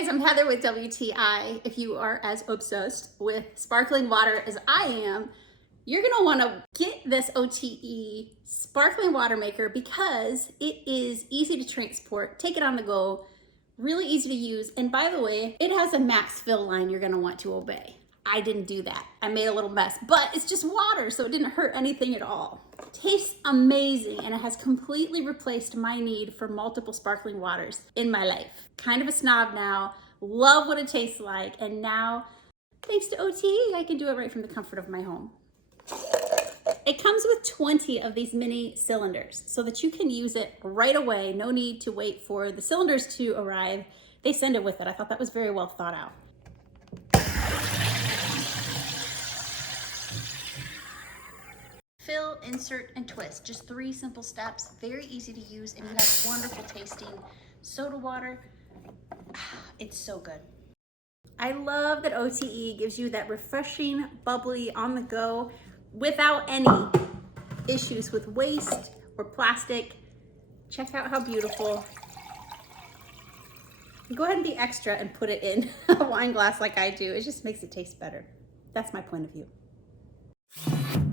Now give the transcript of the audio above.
guys, I'm Heather with WTI. If you are as obsessed with sparkling water as I am, you're gonna wanna get this OTE sparkling water maker because it is easy to transport, take it on the go, really easy to use. And by the way, it has a max fill line you're gonna want to obey. I didn't do that. I made a little mess, but it's just water, so it didn't hurt anything at all. Tastes amazing, and it has completely replaced my need for multiple sparkling waters in my life. Kind of a snob now, love what it tastes like, and now, thanks to OTE, I can do it right from the comfort of my home. It comes with 20 of these mini cylinders so that you can use it right away. No need to wait for the cylinders to arrive. They send it with it. I thought that was very well thought out. Fill, insert, and twist. Just 3 simple steps. Very easy to use, and you have wonderful tasting soda water. It's so good. I love that OTE gives you that refreshing, bubbly, on the go without any issues with waste or plastic. Check out how beautiful. Go ahead and be extra and put it in a wine glass like I do. It just makes it taste better. That's my point of view.